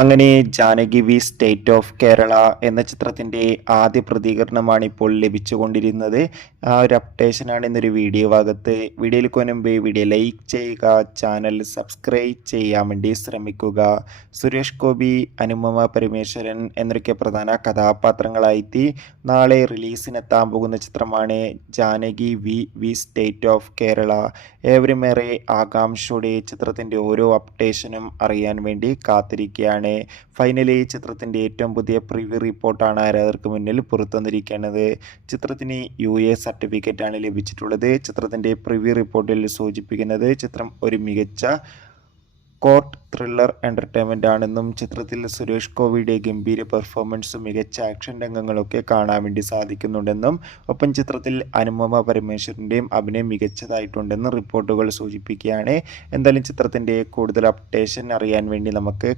അങ്ങനെ Janaki V state of Kerala എന്ന ചിത്രത്തിൻ്റെ ആദ്യ പ്രതികരണമാണ് ഇപ്പോൾ ലഭിച്ചുകൊണ്ടിരുന്നത്. ആ ഒരു അപ്ഡേഷനാണ് ഇന്നൊരു വീഡിയോ ഭാഗത്ത്. വീഡിയോയിൽ മുൻപ് വീഡിയോ ലൈക്ക് ചെയ്യുക, ചാനൽ സബ്സ്ക്രൈബ് ചെയ്യാൻ വേണ്ടി ശ്രമിക്കുക. സുരേഷ് ഗോപി, അനുപമ പരമേശ്വരൻ എന്നൊക്കെ പ്രധാന കഥാപാത്രങ്ങളായി നാളെ റിലീസിനെത്താൻ പോകുന്ന ചിത്രമാണ് Janaki V state of Kerala. ഏവരുമേറെ ആകാംക്ഷയോടെ ചിത്രത്തിൻ്റെ ഓരോ അപ്ഡേഷനും അറിയാൻ വേണ്ടി കാത്തിരിക്കുകയാണ്. ഫൈനലി ചിത്രത്തിൻ്റെ ഏറ്റവും പുതിയ പ്രിവ്യൂ റിപ്പോർട്ടാണ് ആരാധകർക്ക് മുന്നിൽ പുറത്തുവന്നിരിക്കുന്നത്. ചിത്രത്തിന് UA സർട്ടിഫിക്കറ്റാണ് ലഭിച്ചിട്ടുള്ളത്. ചിത്രത്തിൻ്റെ പ്രിവ്യൂ റിപ്പോർട്ടിൽ സൂചിപ്പിക്കുന്നത് ചിത്രം ഒരു മികച്ച കോർട്ട് ത്രില്ലർ എൻ്റർടൈൻമെൻ്റ് ആണെന്നും ചിത്രത്തിൽ സുരേഷ് ഗോപിയുടെ ഗംഭീര പെർഫോമൻസും മികച്ച ആക്ഷൻ രംഗങ്ങളൊക്കെ കാണാൻ വേണ്ടി സാധിക്കുന്നുണ്ടെന്നും ഒപ്പം ചിത്രത്തിൽ അനുപമ പരമേശ്വരൻ്റെയും അഭിനയം മികച്ചതായിട്ടുണ്ടെന്നും റിപ്പോർട്ടുകൾ സൂചിപ്പിക്കുകയാണ്. എന്തായാലും ചിത്രത്തിൻ്റെ കൂടുതൽ അപ്ഡേഷൻ അറിയാൻ വേണ്ടി നമുക്ക്